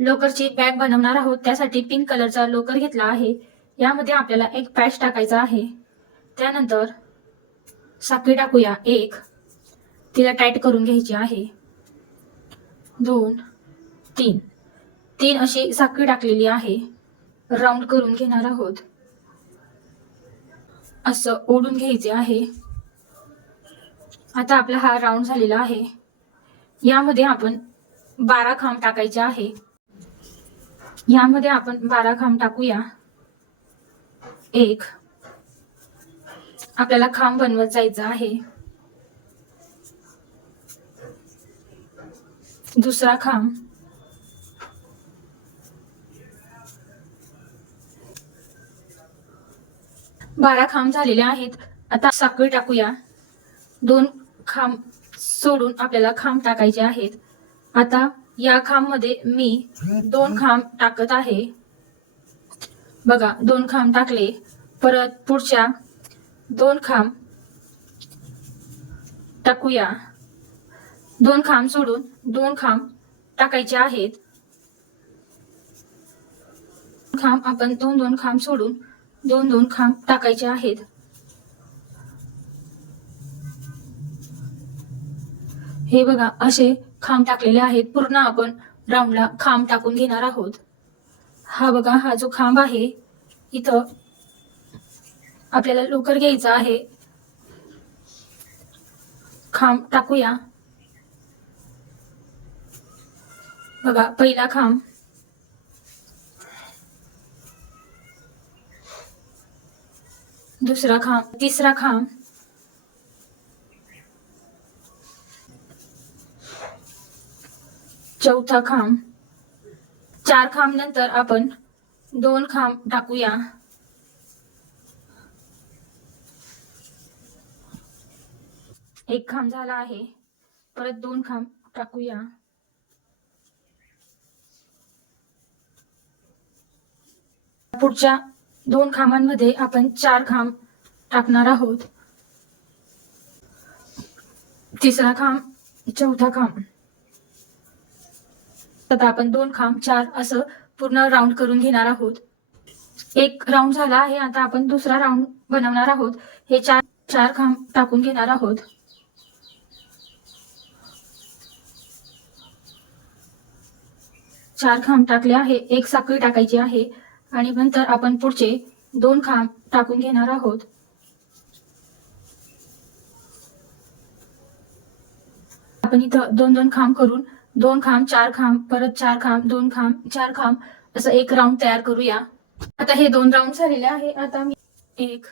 लोकरची bag बनवणार आहोत. त्यासाठी पिंक कलरचा लोकर घेतला आहे. यामध्ये आपल्याला एक पॅच टाकायचा आहे. त्यानंतर साखळी टाकूया. 1, तिला टाईट करून घ्यायची आहे. 2, 3, 3 अशी साखळी टाकलेली आहे. राऊंड करून घेणार आहोत. असं ओढून घ्यायचे आहे. आता आपला हा राऊंड झालेला आहे. यामध्ये आपण 12 खांब टाकायचे आहे. यामध्ये आपण 12 खांब टाकूया. 1, आपल्याला खांब बनवत जायचा आहे. दुसरा खांब, बारा खांब झालेले आहेत. आता साखळी टाकूया. 2 खांब सोडून आपल्याला खांब टाकायचे आहेत. आता या खांब मध्ये मी 2 खांब टाकत आहे. बघा, 2 खांब टाकले. परत पुढच्या 2 खांब टाकूया. 2 खांब सोडून 2 खांब टाकायचे आहेत. खांब आपण 2 खांब सोडून 2 खांब टाकायचे आहेत. हे बघा, असे खांब टाकलेले आहेत. पूर्ण आपण राऊंडला खांब टाकून घेणार आहोत. हा बघा, हा जो खांब आहे, इथं आपल्याला लोकर घ्यायचा आहे. खांब टाकूया. बघा, पहिला खांब, दुसरा खांब, तिसरा खांब, चौथा खांब. 4 खांब नंतर आपण 2 खांब टाकूया. एक खांब झाला आहे. परत 2 खांब टाकूया. पुढच्या 2 खांबांमध्ये आपण 4 खांब टाकणार आहोत. तिसरा खांब, चौथा खांब. आता आपण 2 खांब 4 असं पूर्ण राऊंड करून घेणार आहोत. एक राऊंड झाला आहे. आता आपण दुसरा राऊंड बनवणार आहोत. हे 4 खांब टाकून घेणार आहोत. चार खांब टाकले आहे. एक साखळी टाकायची आहे आणि नंतर आपण पुढचे 2 खांब टाकून घेणार आहोत. आपण इथं 2 खांब करून 2 खांब, 4 खांब, परत 4 खांब, 2 खांब, 4 खांब असं एक राऊंड तयार करूया. आता हे 2 राऊंड झालेले आहे. आता मी 1,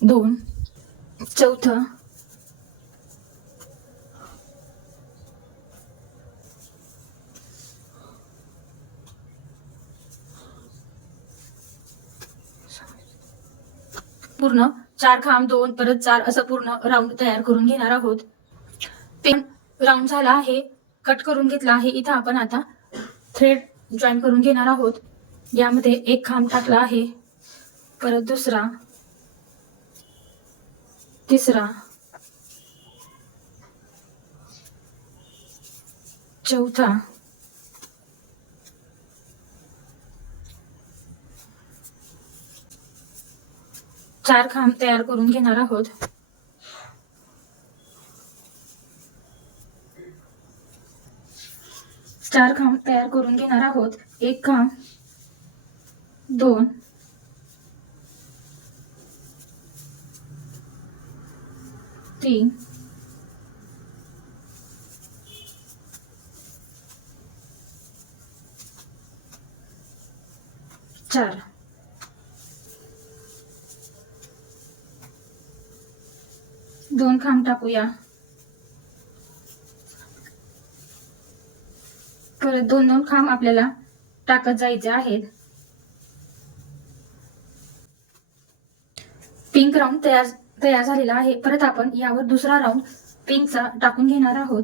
2, चौथं, पूर्ण 4 खांब, 2 परत 4 असं पूर्ण राऊंड तयार करून घेणार आहोत. पेन राऊंड झाला आहे. कट करून घेतला आहे. इथं आपण आता थ्रेड जॉईन करून घेणार आहोत. यामध्ये एक खांब टाकला आहे. परत दुसरा, तिसरा, चौथा, 4 खांब तयार करून घेणार आहोत. चार खांब तयार करून घेणार आहोत. एक खांब, 2, 3, 4. 2 खांब टाकूया. परत 2 खांब आपल्याला टाकत जायचे आहेत. पिंक राऊंड तयार झालेला आहे. परत आपण यावर दुसरा राऊंड पिंकचा टाकून घेणार आहोत.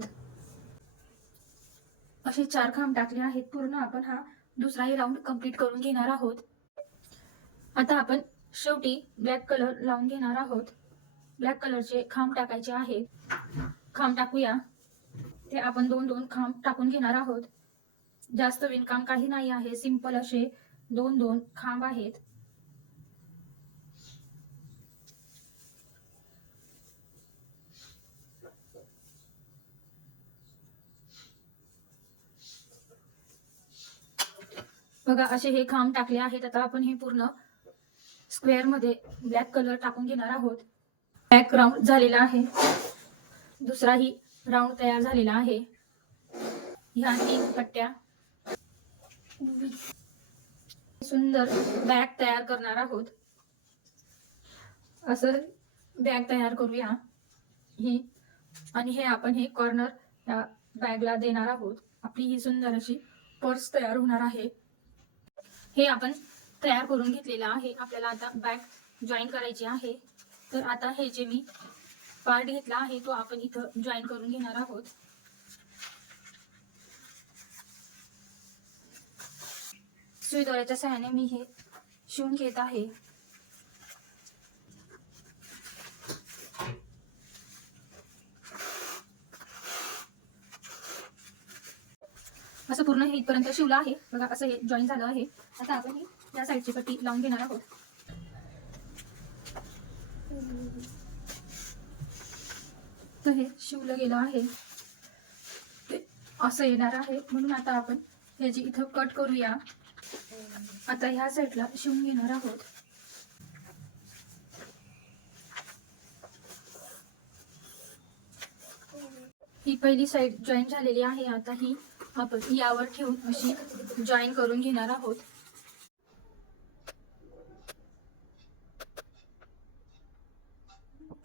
असे 4 खांब टाकले आहेत. पूर्ण आपण हा दुसराही राऊंड कंप्लीट करून घेणार आहोत. आता आपण शेवटी ब्लॅक कलर लावून घेणार आहोत. ब्लॅक कलरचे खांब टाकायचे आहेत. खांब टाकूया. ते आपण 2 खांब टाकून घेणार आहोत. जास्त विणकाम काही नाही आहे, सिंपल असे 2-2 खांब आहेत. बघा असे हे खांब टाकले आहेत. आता आपण हे पूर्ण स्क्वेअर मध्ये ब्लॅक कलर टाकून घेणार आहोत. बॅक राऊंड झालेला आहे, दुसराही राऊंड तयार झालेला आहे. ह्या 3 पट्ट्या सुंदर बॅग तयार करणार आहोत. असं बॅग तयार करूया ही, आणि हे आपण हे कॉर्नर या बॅगला देणार आहोत. आपली ही सुंदर अशी पर्स तयार होणार आहे. हे आपण तयार करून घेतलेलं आहे. आपल्याला आता बॅग जॉईन करायची आहे. तर आता हे जे मी पार्ट घेतला आहे तो आपण इथं जॉईन करून घेणार आहोत. सुई दोऱ्याच्या सहाय्याने मी हे शिवून घेत आहे. असं पूर्ण हे इथपर्यंत शिवलं आहे. बघा असं हे जॉईन झालं आहे. आता आपण ही या साईडची पट्टी लावून घेणार आहोत. तर हे शिवलं गेलं आहे, ते असं येणार आहे. म्हणून आता आपण हे जी इथं कट करूया. आता ह्या साईडला शिवून घेणार आहोत. ही पहिली साईड जॉईन झालेली आहे. आता ही आपण यावर ठेवून अशी जॉईन करून घेणार आहोत.